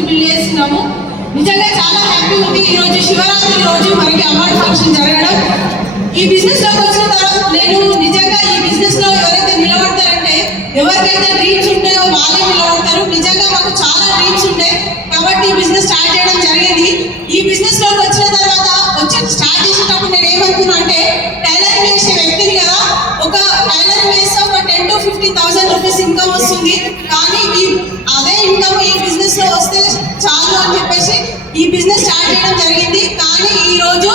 ని బిల్డ్ చేస్తున్నాము. నిజంగా చాలా హ్యాపీ ఉంది. ఈ రోజు శివరాత్రి రోజు మనకి అవార్డ్ ఫంక్షన్ జరగడం. ఈ బిజినెస్ లోకి వచ్చిన తర్వాత నేను నిజంగా ఈ బిజినెస్ లో ఎవరైతే నిలబడతారంటే ఎవరికైతే డ్రీమ్స్ ఉంటాయో వాళ్ళే నిలబడతారు. నిజంగా మాకు చాలా డ్రీమ్స్ ఉంటాయి కాబట్టి ఈ బిజినెస్ స్టార్ట్ చేయడం జరిగింది. ఈ బిజినెస్ లోకి వచ్చిన తర్వాత స్టార్ట్ చేసేటప్పుడు నేను ఏమనుకున్నా అంటే టైలరింగ్ చేసే వ్యక్తిని కదా, ఒక టైలరింగ్ వేస్తే ఒక 10,000 to 15,000 రూపీస్ ఇన్కమ్ వస్తుంది. కానీ అదే ఇన్కమ్ ఈ బిజినెస్ లో వస్తే చాలు అని చెప్పేసి ఈ బిజినెస్ స్టార్ట్ చేయడం జరిగింది. కానీ ఈ రోజు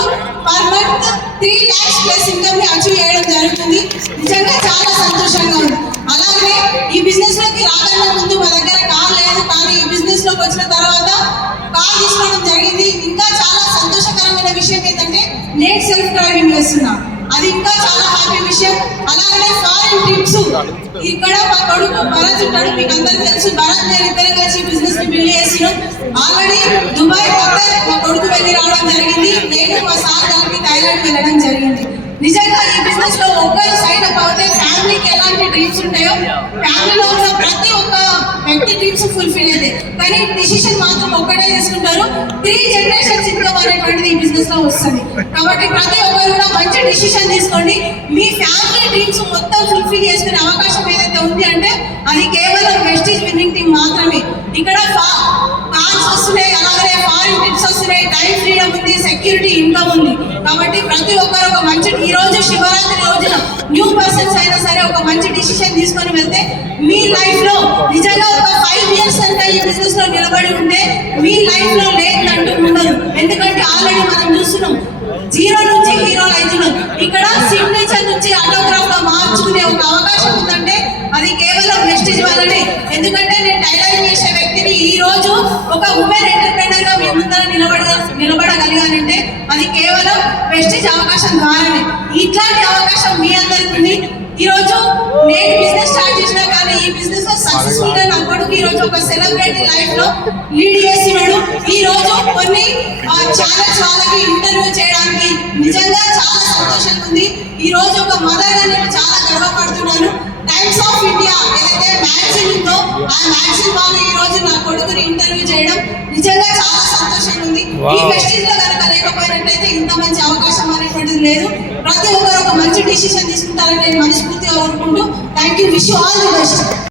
per month 3 lakhs plus income ని అచీవ్ చేయడం జరుగుతుంది. నిజంగా చాలా సంతోషంగా ఉంది. అలాగే ఈ బిజినెస్ లోకి రాకన్నా ముందు మా దగ్గర కార్ లేదు, కానీ ఈ బిజినెస్ లోకి వచ్చిన తర్వాత కార్ తీసుకోవడం జరిగింది. ఇంకా చాలా సంతోషకరమైన విషయం ఏంటంటే నేను సెల్ఫ్ డ్రైవింగ్ చేస్తున్నా, అది ఇంకా చాలా హ్యాపీ విషయం. అలాగే ఫారెన్ ట్రిప్స్ ఇక్కడ మా కొడుకు భరత్ ఉంటాడు, మీకు అందరికి తెలుసు. భరత్ నేను ఇద్దరు కలిసి బిజినెస్ ని బిల్డ్ చేస్తున్నాం. ఆల్రెడీ దుబాయ్ ఖతర్ మా కొడుకు వెళ్ళి రావడం జరిగింది. నేను మా సార్ కలిపి థాయిలాండ్ వెళ్ళడం జరిగింది. నిజంగా ఈ బిజినెస్ లో ఒక్కరు సైడ్ అప్ అవుతే ఫ్యామిలీకి ఎలాంటి డ్రీమ్స్ ఉంటాయో ఫ్యామిలీలో ఉన్న ప్రతి ఒక్క వ్యక్తి డ్రీమ్స్ ఫుల్ఫిల్ అయితే, కానీ డిసిషన్ మాత్రం ఒక్కటే తీసుకుంటారు. 3 generations ఇన్కమ్ అనేటువంటిది ఈ బిజినెస్ లో వస్తుంది. కాబట్టి ప్రతి ఒక్కరు కూడా మంచి డిసిషన్ తీసుకోండి. మీ ఫ్యామిలీ డ్రీమ్స్ మొత్తం ఫుల్ఫిల్ చేసుకునే అవకాశం ఏదైతే ఉంది అంటే అది కేవలం వెస్టీజ్ విన్నింగ్ టీమ్ మాత్రమే. ఇక్కడ కార్స్ వస్తున్నాయి, అలాగే ఫారిన్ ట్రిప్స్ వస్తున్నాయి, టైం ఫ్రీడమ్ ఉంది, సెక్యూరిటీ ఇన్కమ్ ఉంది. కాబట్టి ప్రతి ఒక్కరు ఒక మంచి, ఈ రోజు శివరాత్రి రోజున న్యూ పర్సన్స్ అయినా సరే ఒక మంచి డిసిషన్ తీసుకొని వెళ్తే మీ లైఫ్ లో నిజంగా ఒక 5 years అంటే ఈ బిజినెస్ లో నిలబడి ఉంటే మీ లైఫ్ లో లేదంటూ ఉండదు. ఎందుకంటే ఆల్రెడీ మనం చూస్తున్నాం 0 నుంచి హీరోలు అవుతున్నాం. ఇక్కడ సిగ్నేచర్ నుంచి ఆటోగ్రాఫ్ గా మార్చుకునే ఒక అవకాశం ఉందంటే అది కేవలం వెస్టీజ్ వల్లనే. ఎందుకంటే నేను టైలరింగ్ చేసే వ్యక్తిని ఈ రోజు ఒక ఉమెన్ ఎంటర్ప్రెనర్ గా మీ ముందర నిలబడగలిగానంటే అది కేవలం వెస్టీజ్ అవకాశం ద్వారానే. ఇట్లాంటి అవకాశం మీ అందరికీ ఉంది. ఈ రోజు నేను బిజినెస్ స్టార్ట్ చేసినా కానీ ఈ బిజినెస్ లో సక్సెస్ఫుల్ గా నా కొడుకు ఈ రోజు ఒక సెలబ్రిటీ లైఫ్ లో లీడ్ చేస్తున్నాడు. ఈ రోజు కొన్ని ఛానల్స్ వాళ్ళకి ఇంటర్వ్యూ చేయడానికి నిజంగా చాలా సంతోషంగా ఉంది. ఈ రోజు ఒక మదర్ గా నేను చాలా గర్వపడుతున్నాను. టైమ్స్ ఆఫ్ ఇండియా ఏదైతే మ్యాగజైన్ ఉందో ఆ మ్యాగజైన్ వాళ్ళు ఈ రోజు నా కొడుకుని ఇంటర్వ్యూ చేయడం నిజంగా చాలా సంతోషంగా ఉంది. ఈ ఫెస్టివల్ లో కనుక లేకపోయినట్లయితే ఇంత మంచి అవకాశం అనేటువంటిది లేదు. ప్రతి ఒక్కరు ఒక మంచి డిసిషన్ తీసుకుంటారని నేను మనస్ఫూర్తిగా కోరుకుంటూ thank you, wish you all the best.